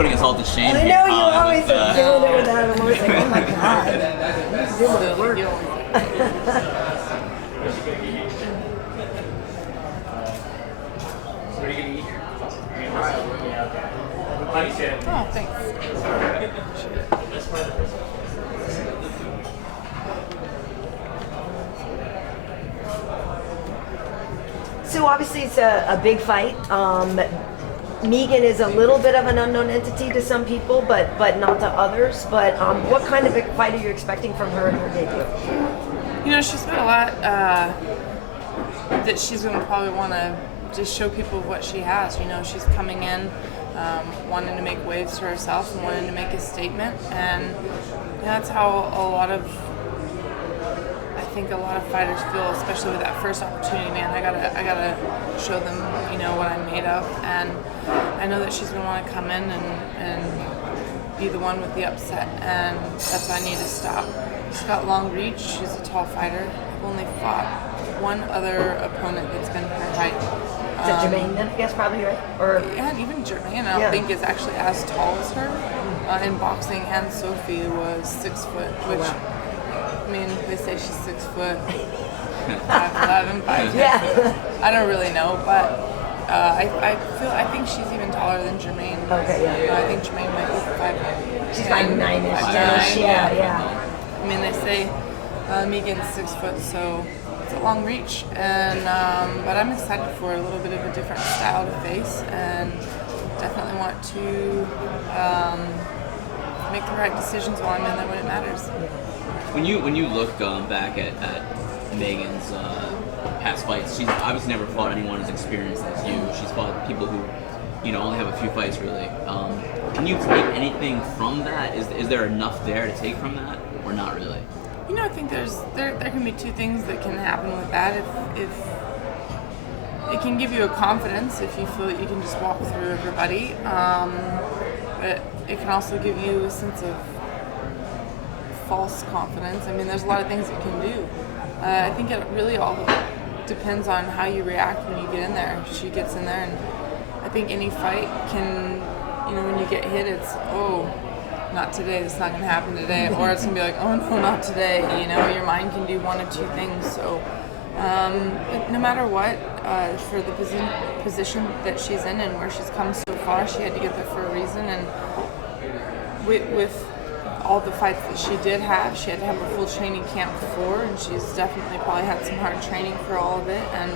putting us all to shame. I know you always are doing it with that. I'm always like, oh my god, he's doing the work. Oh, thanks. So obviously it's a big fight. Megan is a little bit of an unknown entity to some people, but not to others. But what kind of a fight are you expecting from her in her debut? You know, she's got a lot that she's going to probably want to just show people what she has. You know, she's coming in wanting to make waves for herself and wanting to make a statement, and you know, that's how I think a lot of fighters feel, especially with that first opportunity. Man, I gotta show them, you know, what I'm made of, and I know that she's gonna want to come in and be the one with the upset, and that's what I need to stop. She's got long reach. She's a tall fighter. I've only fought one other opponent that's been her height. Is that Jermaine then, I guess, probably, right? Or yeah, and even Jermaine, I don't think is actually as tall as her. In boxing, and Sophie was 6 foot, which, I mean, they say she's 6 foot, 5'11", 5'10". Yeah. I don't really know, but I think she's even taller than Jermaine. Okay, yeah. I think Jermaine might be 5'9". She's 5'9". Yeah. I mean, they say Megan's 6 foot, so it's a long reach, and but I'm excited for a little bit of a different style to face, and definitely want to make the right decisions while I'm in there when it matters. When you look back at Megan's past fights, she's obviously never fought anyone as experienced as you. She's fought people who, you know, only have a few fights really. Can you take anything from that? Is there enough there to take from that, or not really? You know, I think there can be two things that can happen with that. If it can give you a confidence if you feel that you can just walk through everybody, but it can also give you a sense of false confidence. I mean, there's a lot of things it can do. I think it really all depends on how you react when you get in there. She gets in there, and I think any fight can, you know, when you get hit, it's, oh, not today, it's not going to happen today, or it's going to be like, oh no, not today. You know, your mind can do one of two things. So no matter what, for the position that she's in and where she's come so far, she had to get there for a reason. And with all the fights that she did have, she had to have a full training camp before, and she's definitely probably had some hard training for all of it. And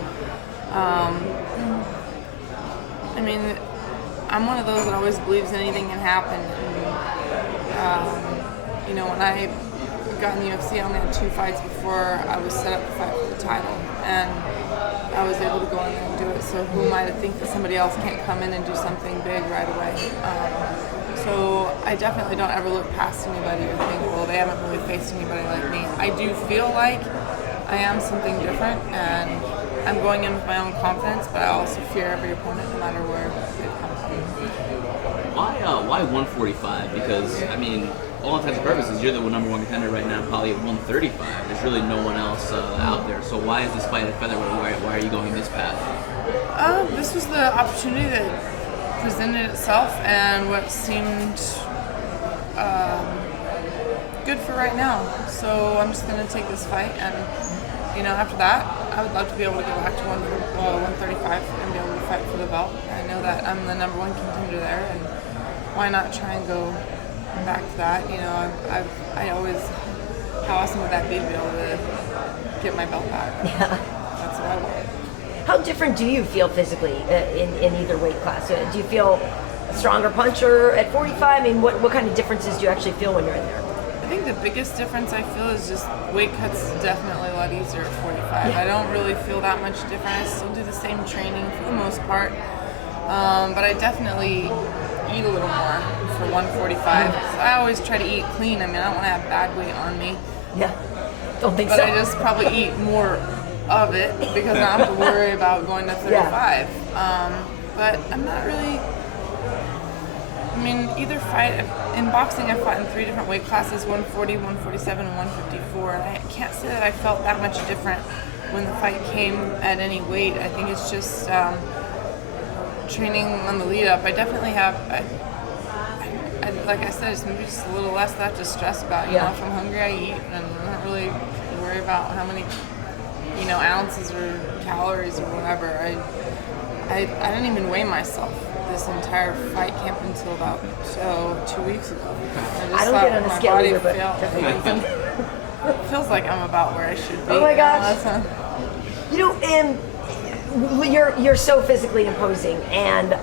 I mean, I'm one of those that always believes anything can happen. And, you know, when I got in the UFC, I only had 2 fights before I was set up to fight for the title, and I was able to go in there and do it. So who am I to think that somebody else can't come in and do something big right away? So I definitely don't ever look past anybody or think, well, they haven't really faced anybody like me. I do feel like I am something different, and I'm going in with my own confidence, but I also fear every opponent no matter where it comes from. Why 145? Because, I mean, all intents and purposes, you're the number one contender right now, probably at 135. There's really no one else out there. So why is this fight at Featherweight? Why are you going this path? This was the opportunity that presented itself and what seemed good for right now. So I'm just going to take this fight, and, you know, after that, I would love to be able to go back to 135 and be able to fight for the belt. I know that I'm the number one contender there, and why not try and go back to that? You know, I always, how awesome would that be to be able to get my belt back? Yeah. That's what I want. How different do you feel physically in either weight class? Do you feel a stronger puncher at 45? I mean, what kind of differences do you actually feel when you're in there? I think the biggest difference I feel is just weight cuts definitely a lot easier at 45. Yeah. I don't really feel that much different. I still do the same training for the most part, but I definitely eat a little more for 145. So I always try to eat clean. I mean, I don't want to have bad weight on me. Yeah, don't think but so. I just probably eat more of it because I don't have to worry about going to 35. But I'm not really, I mean, either fight, in boxing I fought in 3 different weight classes, 140, 147, and 154, and I can't say that I felt that much different when the fight came at any weight. I think it's just training on the lead up. I definitely have like I said, it's maybe just a little less that I have to stress about. You know, if I'm hungry, I eat, and I don't really worry about how many, ounces or calories or whatever. I didn't even weigh myself this entire fight camp until about 2 weeks ago. I don't get on a scale either, but it feels like I'm about where I should be. Oh my gosh! And you're so physically imposing, and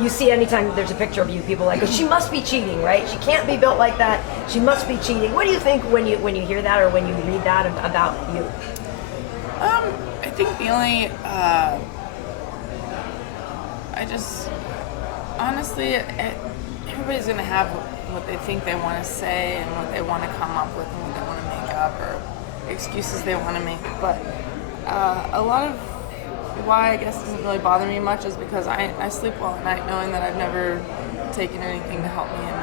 you see anytime there's a picture of you, people are like, oh, she must be cheating, right? She can't be built like that. She must be cheating. What do you think when you hear that or when you read that about you? I think the only honestly, everybody's gonna have what they think they want to say and what they want to come up with and what they want to make up or excuses they want to make. But a lot of why I guess it doesn't really bother me much is because I sleep well at night knowing that I've never taken anything to help me in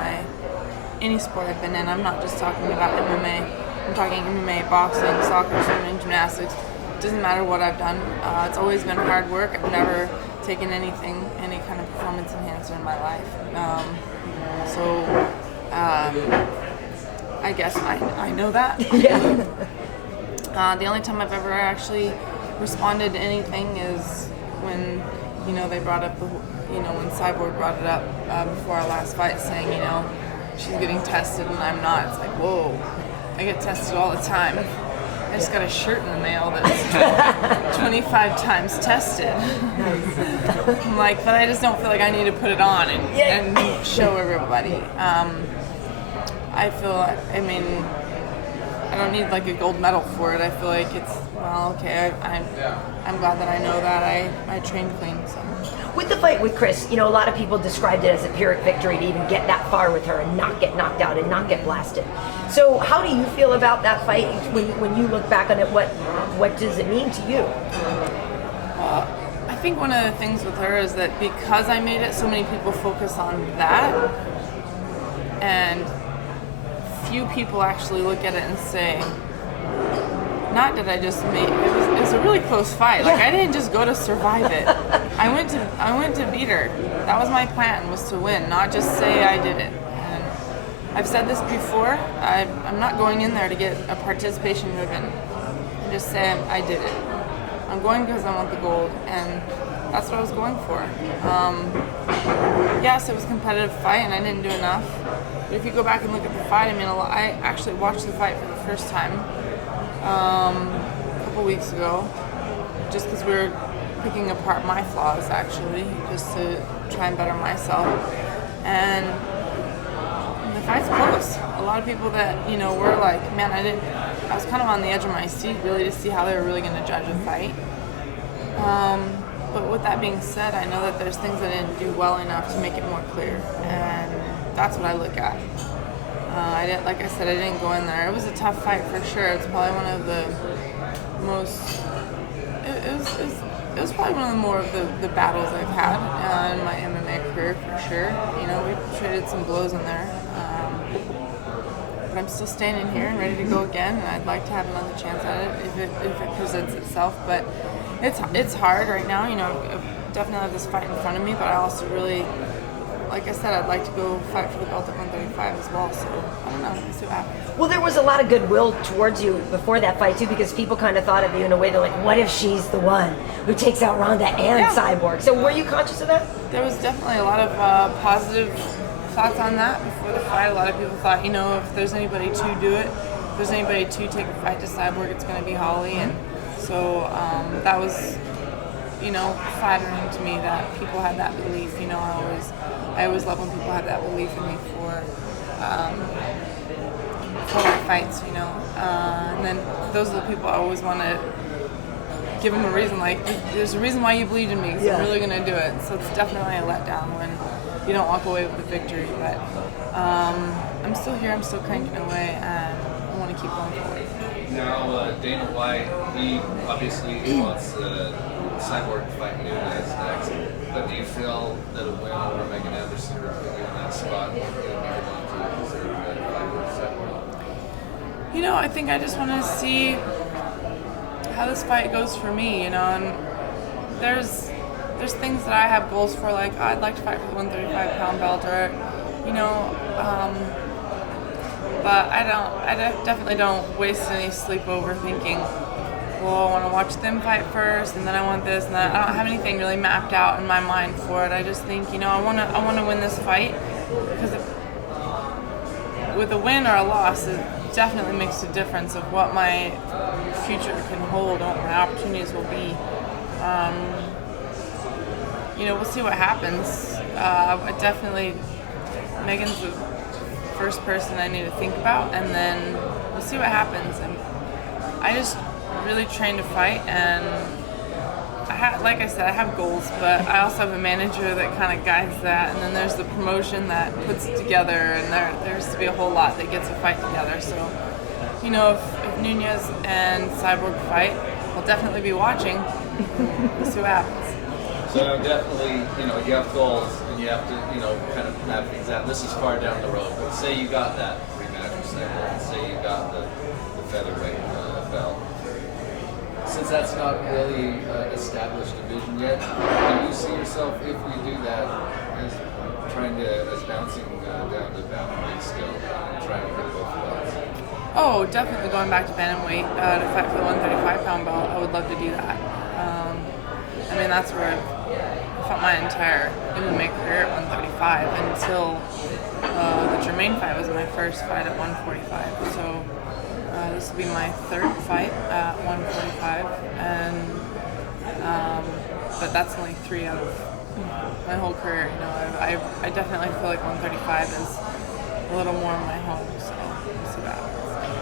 any sport I've been in. I'm not just talking about MMA. I'm talking MMA, boxing, soccer, swimming, gymnastics. It doesn't matter what I've done. It's always been hard work. I've never taken any kind of performance enhancer in my life. I guess I know that. The only time I've ever actually responded to anything is when they brought up when Cyborg brought it up before our last fight, saying she's getting tested and I'm not. It's like, whoa, I get tested all the time. I just got a shirt in the mail that's 25 times tested. I'm like, but I just don't feel like I need to put it on and show everybody. I don't need like a gold medal for it. I feel like it's, well, okay, I'm glad that I know that I trained clean. So. With the fight with Cris, a lot of people described it as a Pyrrhic victory to even get that far with her and not get knocked out and not get blasted. So how do you feel about that fight when you look back on it? What does it mean to you? I think one of the things with her is that because I made it, so many people focus on that, and few people actually look at it and say, not that I just made it was a really close fight. Like I didn't just go to survive it. I went to beat her. That was my plan, was to win, not just say I did it. And I've said this before. I'm not going in there to get a participation ribbon and just say I did it. I'm going because I want the gold, and that's what I was going for. Yes, it was a competitive fight, and I didn't do enough. But if you go back and look at the fight, I actually watched the fight for the first time a couple weeks ago, just because we were picking apart my flaws, actually, just to try and better myself. And the fight's close. A lot of people that were like, man, I was kind of on the edge of my seat, really, to see how they were really going to judge a fight. But with that being said, I know that there's things I didn't do well enough to make it more clear, and that's what I look at. Like I said, I didn't go in there. It was a tough fight for sure. It's probably one of the most. It was probably one of the more of the battles I've had in my MMA career for sure. We traded some blows in there, but I'm still standing here and ready to go again. And I'd like to have another chance at it if it presents itself. But it's hard right now. I definitely have this fight in front of me, but I also really. Like I said, I'd like to go fight for the belt at 135 as well, so I don't know, we'll see what happens. Well, there was a lot of goodwill towards you before that fight, too, because people kind of thought of you in a way, they're like, what if she's the one who takes out Ronda and Cyborg? So were you conscious of that? There was definitely a lot of positive thoughts on that before the fight. A lot of people thought, if there's anybody to do it, if there's anybody to take a fight to Cyborg, it's going to be Holly, and so that was, flattering to me that people had that belief. I always love when people have that belief in me for my fights, and then those are the people I always want to give them a reason, like, there's a reason why you believed in me, because I'm really going to do it. So it's definitely a letdown when you don't walk away with a victory, but I'm still here, I'm still cranking away, and I want to keep going forward. Now, Dana White, he obviously wants Cyborg to fight Nunes next, but do you feel that a win over Megan Anderson would put you in that spot to deserve the fight with Cyborg? I think I just want to see how this fight goes for me, and there's things that I have goals for, like I'd like to fight for the 135-pound belt, or But I definitely don't waste any sleep over thinking, well, I want to watch them fight first, and then I want this and that. I don't have anything really mapped out in my mind for it. I just think, I want to win this fight, because with a win or a loss, it definitely makes a difference of what my future can hold, what my opportunities will be. We'll see what happens. Megan's the first person I need to think about, and then we'll see what happens. And I just really train to fight, and like I said, I have goals, but I also have a manager that kind of guides that, and then there's the promotion that puts it together, and there's to be a whole lot that gets a fight together. So, if Nunes and Cyborg fight, I'll definitely be watching. We'll see what happens. So definitely, you have goals, and you have to, kind of map things out. This is far down the road, but say you got that rematch with Cyborg, say you got the featherweight belt. Since that's not really established division yet, do you see yourself, if we do that, as bouncing down to Bantamweight still, and trying to get both belts? Oh, definitely going back to Bantamweight to fight for the 135-pound belt. I would love to do that. That's where I fought my entire MMA career at 135 until the Germain fight was my first fight at 145. So this will be my third fight at 145, but that's only 3 out of my whole career. I definitely feel like 135 is a little more my home. So we'll see that.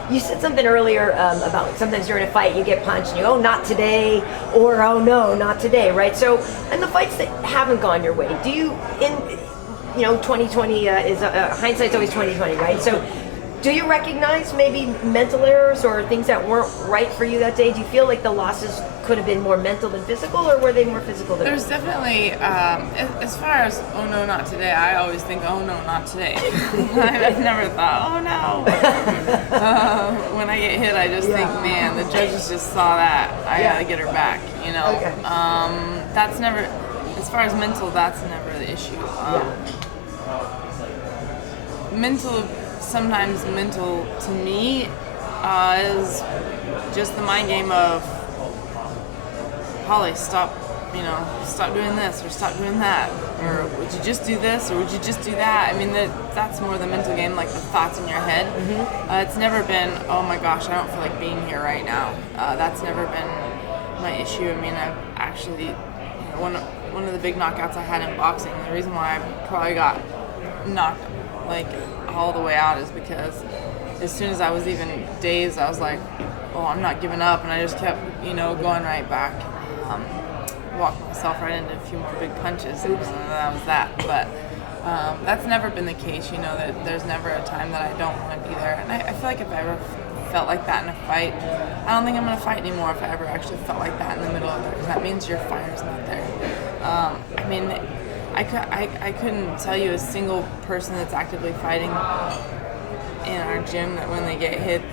You said something earlier about sometimes during a fight you get punched and you go, oh, not today, or oh no, not today, right? So in the fights that haven't gone your way, do you, 2020 is hindsight's always 2020, right? So do you recognize maybe mental errors or things that weren't right for you that day? Do you feel like the losses could have been more mental than physical, or were they more physical than There's definitely, as far as, oh no, not today, I always think, oh no, not today. I've never thought, oh no. When I get hit, I just think, man, the judges just saw that. I gotta get her back, Okay. That's never, as far as mental, that's never the issue. Sometimes mental to me is just the mind game of, Holly, stop doing this or stop doing that, or would you just do this or would you just do that? That's more the mental game, like the thoughts in your head. It's never been, oh my gosh, I don't feel like being here right now. That's never been my issue. I've actually, one of the big knockouts I had in boxing, the reason why I probably got knocked all the way out is because as soon as I was even dazed, I was like, oh, I'm not giving up, and I just kept going right back. Walked myself right into a few more big punches, and that was that. But that's never been the case, that there's never a time that I don't want to be there. And I feel like if I ever felt like that in a fight, I don't think I'm going to fight anymore if I ever actually felt like that in the middle of it, because that means your fire's not there. I couldn't tell you a single person that's actively fighting in our gym that when they get hit,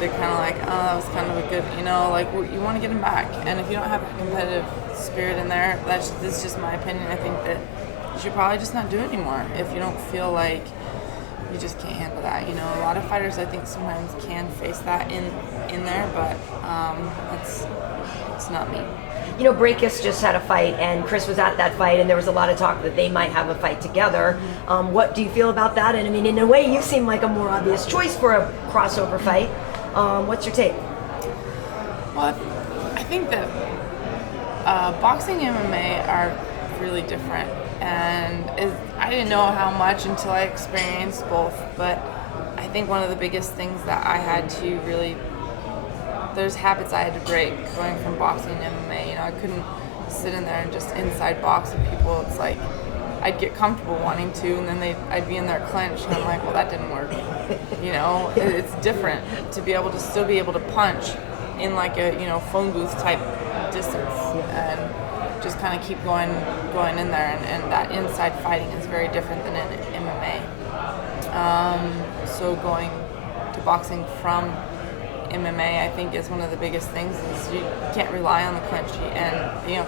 they're kind of like, oh, that was kind of a good, you want to get them back. And if you don't have a competitive spirit in there, that's just my opinion. I think that you should probably just not do it anymore if you don't feel like you just can't handle that. A lot of fighters, I think, sometimes can face that in there, but it's not me. Breakus just had a fight, and Chris was at that fight, and there was a lot of talk that they might have a fight together. What do you feel about that? And in a way, you seem like a more obvious choice for a crossover fight. What's your take? Well, I think that boxing and MMA are really different, and I didn't know how much until I experienced both, but I think one of the biggest things that I had to really, there's habits I had to break going from boxing to MMA. I couldn't sit in there and just inside box with people. It's like I'd get comfortable wanting to, and then I'd be in their clinch, and I'm like, well, that didn't work. It's different to be able to still be able to punch in like a phone booth type distance, and just kind of keep going in there, and that inside fighting is very different than in MMA. So going to boxing from MMA, I think, is one of the biggest things, is you can't rely on the clinch and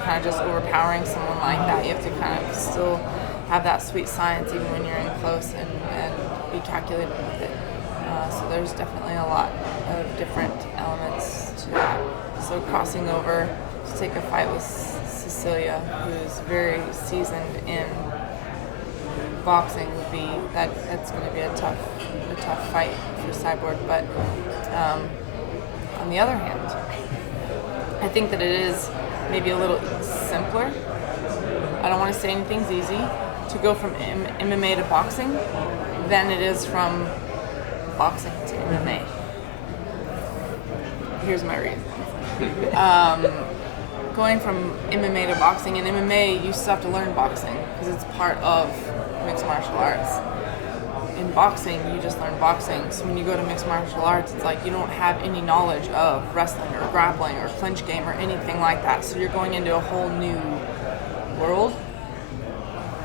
kind of just overpowering someone like that. You have to kind of still have that sweet science even when you're in close and be calculated with it. So there's definitely a lot of different elements to that. So crossing over to take a fight with Cecilia, who's very seasoned in boxing, would be that's going to be a tough fight for Cyborg. But on the other hand, I think that it is maybe a little simpler. I don't want to say anything's easy to go from MMA to boxing than it is from boxing to MMA. Here's my reason. Going from MMA to boxing, in MMA you still have to learn boxing because it's part of mixed martial arts. In boxing, you just learn boxing. So when you go to mixed martial arts, it's like you don't have any knowledge of wrestling or grappling or clinch game or anything like that. So you're going into a whole new world.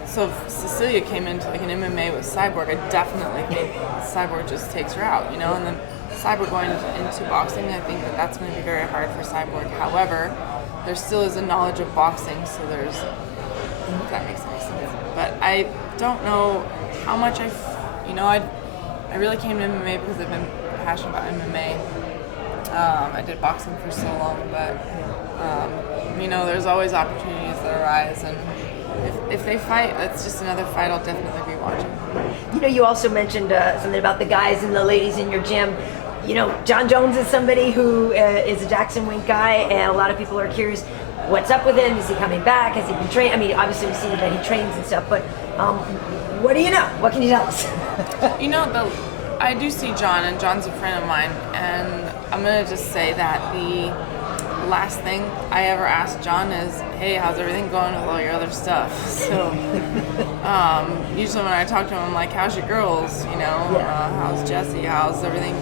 So if Cecilia came into like an MMA with Cyborg, I definitely think Cyborg just takes her out, you know. And then Cyborg going into boxing, I think that's going to be very hard for Cyborg. However, there still is a knowledge of boxing, so there's, if that makes any sense. But I don't know how much I really came to MMA because I've been passionate about MMA. I did boxing for so long, but there's always opportunities that arise, and if they fight, that's just another fight I'll definitely be watching. You also mentioned something about the guys and the ladies in your gym. Jon Jones is somebody who is a Jackson Wink guy, and a lot of people are curious, what's up with him? Is he coming back? Has he been trained? I mean, obviously we see that he trains and stuff, but what do you know? What can you tell us? I do see Jon, and Jon's a friend of mine, and I'm going to just say that the last thing I ever asked Jon is, hey, how's everything going with all your other stuff? So usually when I talk to him, I'm like, how's your girls? How's Jesse? How's everything?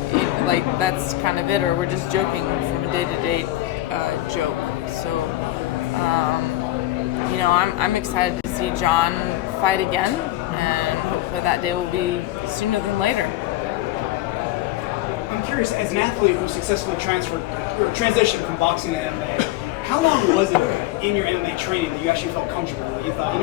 Like, that's kind of it, or we're just joking from a day-to-day joke. So I'm excited to see Jon fight again, and hopefully that day will be sooner than later. I'm curious, as an athlete who successfully transitioned from boxing to MMA, how long was it in your MMA training that you actually felt comfortable, that you thought,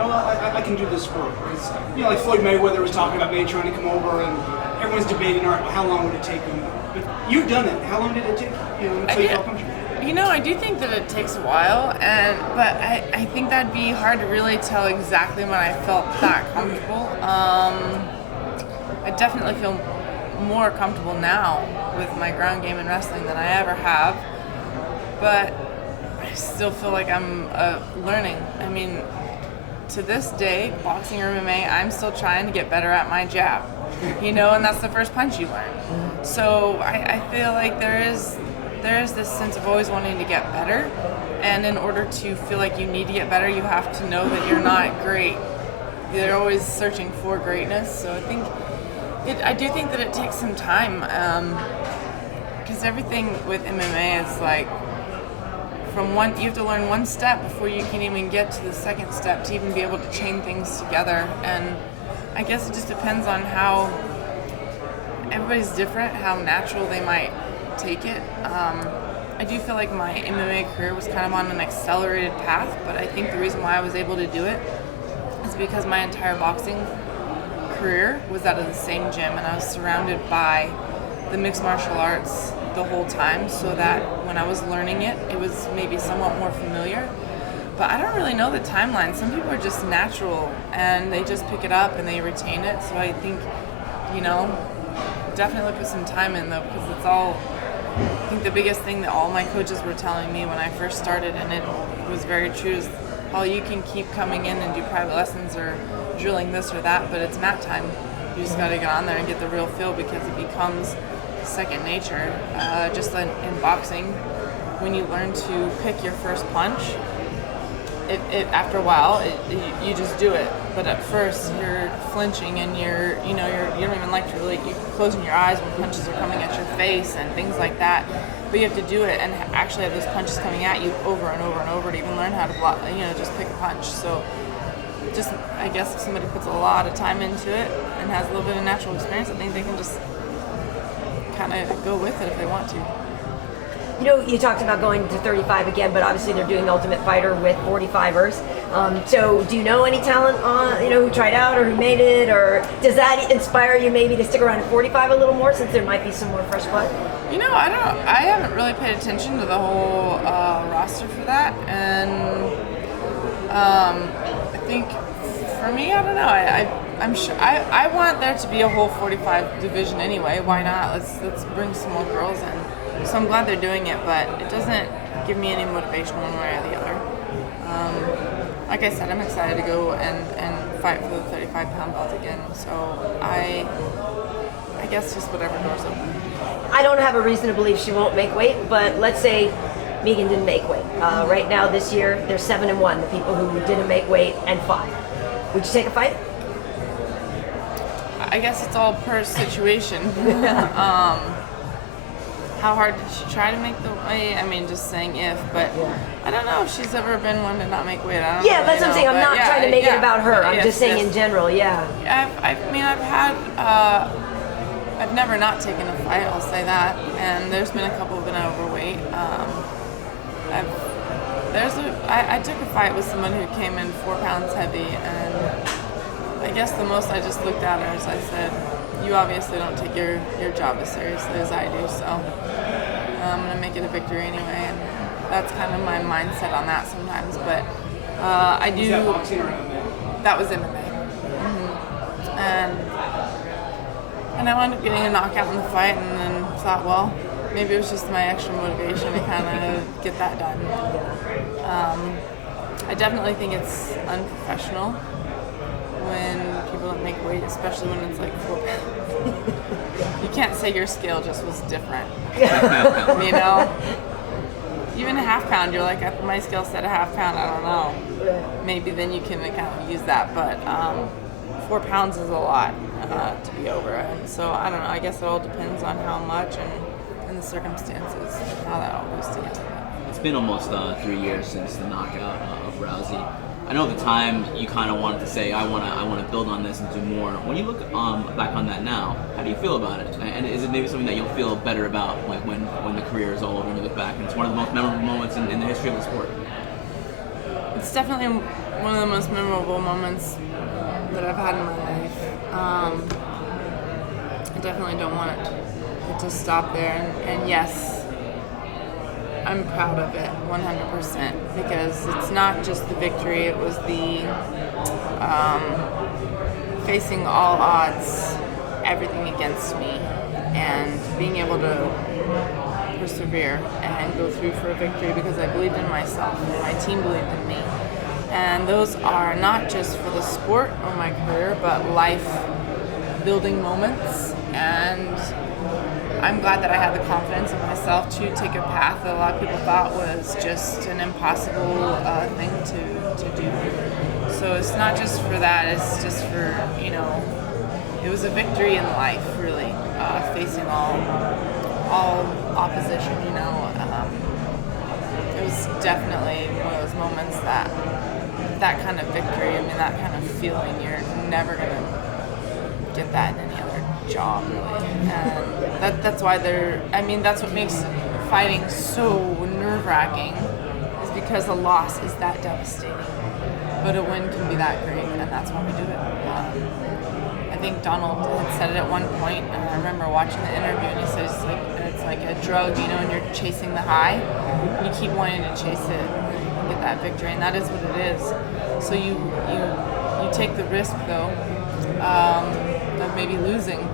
I can do this sport? Because, like Floyd Mayweather was talking about maybe trying to come over, and everyone's debating, all right, well, how long would it take him? But you've done it. How long did it take, until you felt comfortable? I do think that it takes a while, but I think that'd be hard to really tell exactly when I felt that comfortable. I definitely feel more comfortable now with my ground game in wrestling than I ever have, but I still feel like I'm learning. I mean, to this day, boxing or MMA, I'm still trying to get better at my jab, and that's the first punch you learn. So I feel like there is this sense of always wanting to get better, and in order to feel like you need to get better, you have to know that you're not great. You're always searching for greatness. So I do think that it takes some time, because everything with MMA is like, you have to learn one step before you can even get to the second step to even be able to chain things together. And I guess it just depends on how everybody's different, how natural they might take it. I do feel like my MMA career was kind of on an accelerated path, but I think the reason why I was able to do it is because my entire boxing career was out of the same gym, and I was surrounded by the mixed martial arts the whole time, so that when I was learning it, it was maybe somewhat more familiar. But I don't really know the timeline. Some people are just natural and they just pick it up and they retain it. So I think, definitely put some time in though, because it's all, I think the biggest thing that all my coaches were telling me when I first started, and it was very true, is, Paul, you can keep coming in and do private lessons or drilling this or that, but it's mat time. You just got to get on there and get the real feel, because it becomes second nature. Just in boxing, when you learn to pick your first punch, it after a while you just do it. But at first you're flinching and you don't even like to really, you're closing your eyes when punches are coming at your face and things like that. But you have to do it and actually have those punches coming at you over and over and over to even learn how to block. Just pick a punch. So just, I guess if somebody puts a lot of time into it and has a little bit of natural experience, I think they can just kind of go with it if they want to. You know, you talked about going to 35 again, but obviously they're doing Ultimate Fighter with 45ers. So do you know any talent who tried out or who made it, or does that inspire you maybe to stick around at 45 a little more since there might be some more fresh blood? You know, I haven't really paid attention to the whole roster for that, and I think for me, I don't know. I'm sure I want there to be a whole 45 division anyway. Why not? Let's bring some more girls in. So I'm glad they're doing it, but it doesn't give me any motivation one way or the other. Like I said, I'm excited to go and fight for the 35-pound belt again. So I guess just whatever doors open. I don't have a reason to believe she won't make weight, but let's say Megan didn't make weight. Right now, this year, they're 7-1, the people who didn't make weight, and 5. Would you take a fight? I guess it's all per situation. How hard did she try to make the weight? I mean, just saying if, but I don't know if she's ever been one to not make weight. I don't that's what I'm saying. I'm not trying to make it about her. I'm just saying in general, I've never not taken a fight, I'll say that. And there's been a couple who've been overweight. I took a fight with someone who came in 4 pounds heavy, and I guess the most I just looked at her is I said, you obviously don't take your job as seriously as I do, so I'm going to make it a victory anyway. And that's kind of my mindset on that sometimes. But I do... Was that boxing or MMA? That was MMA. And I wound up getting a knockout in the fight, and then thought, well, maybe it was just my extra motivation to kind of get that done. I definitely think it's unprofessional when people don't make weight, especially when it's like 4 pounds. You can't say your scale just was different. You know? Even a half pound, you're like, if my scale said a half pound, I don't know. Maybe then you can kind of use that, but 4 pounds is a lot to be over. And so, I don't know, I guess it all depends on how much and the circumstances, how that all goes together. It's been almost 3 years since the knockout of Rousey. I know at the time you kind of wanted to say, I want to build on this and do more. When you look back on that now, how do you feel about it? And is it maybe something that you'll feel better about, like when the career is all over and you look back and it's one of the most memorable moments in the history of the sport? It's definitely one of the most memorable moments that I've had in my life. I definitely don't want it to stop there. And yes, I'm proud of it 100% because it's not just the victory, it was the facing all odds, everything against me, and being able to persevere and go through for a victory because I believed in myself and my team believed in me. And those are not just for the sport or my career, but life building moments. And I'm glad that I had the confidence in myself to take a path that a lot of people thought was just an impossible thing to do. So it's not just for that, it's just for, it was a victory in life, really, facing all opposition, It was definitely one of those moments that kind of victory, that kind of feeling, you're never going to get that in any other job, really. And that's why that's what makes fighting so nerve-wracking, is because a loss is that devastating. But a win can be that great, and that's why we do it. I think Donald had said it at one point, and I remember watching the interview, and he says it's like a drug, and you're chasing the high, and you keep wanting to chase it and get that victory, and that is what it is. So you take the risk, though, of maybe losing,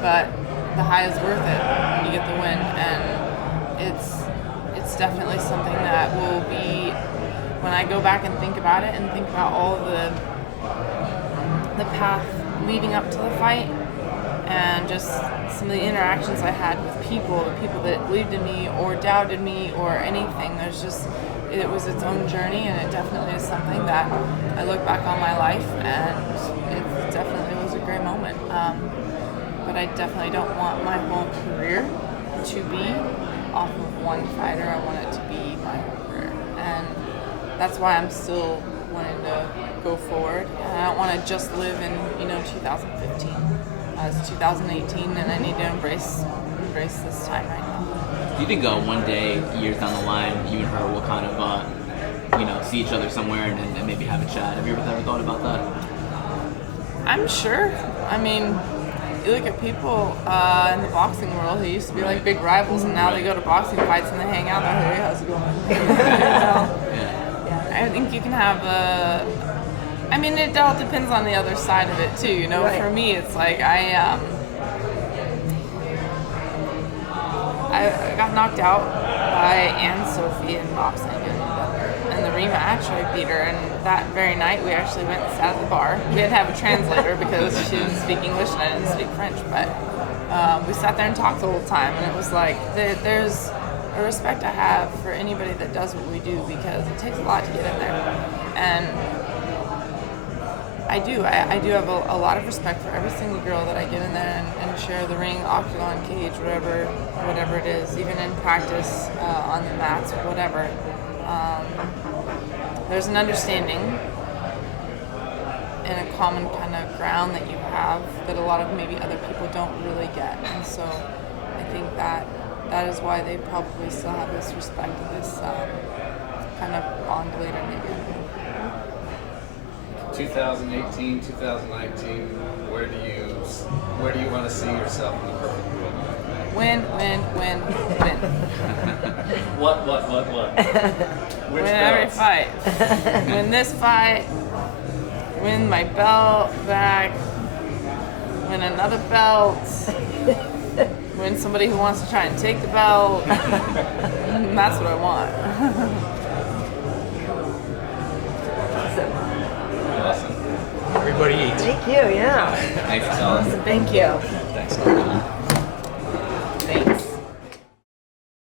but the high is worth it when you get the win, and it's definitely something that will be, when I go back and think about it and think about all the path leading up to the fight and just some of the interactions I had with the people that believed in me or doubted me or anything, it was its own journey, and it definitely is something that I look back on my life, and it definitely was a great moment. But I definitely don't want my whole career to be off of one fighter. I want it to be my whole career, and that's why I'm still wanting to go forward. And I don't want to just live in 2015. It's 2018, and I need to embrace this time right now. Do you think one day, years down the line, you and her will kind of, see each other somewhere and maybe have a chat? Have you ever thought about that? I'm sure. I mean, you look at people in the boxing world who used to be like big rivals, and now they go to boxing fights and they hang out. And they're like, hey, how's it going? I think you can have I mean, it all depends on the other side of it too. Right. For me, it's like I got knocked out by Anne-Sophie in boxing, and the rematch I beat her, and that very night we actually went and sat at the bar. We didn't have a translator because she didn't speak English and I didn't speak French, but we sat there and talked the whole time, and it was like there's a respect I have for anybody that does what we do, because it takes a lot to get in there, and I do have a lot of respect for every single girl that I get in there and share the ring, octagon, cage, whatever it is, even in practice, on the mats, whatever. There's an understanding and a common kind of ground that you have that a lot of maybe other people don't really get, and so I think that is why they probably still have this respect, this kind of bond later maybe. 2018, 2019, where do you want to see yourself in the perfect world? Win. What? Which Win every belts? fight. Win this fight. Win my belt back. Win another belt. Win somebody who wants to try and take the belt. And that's what I want. Awesome. Everybody eats. Thank you. Yeah. Thanks. Awesome. Thank you. Thanks.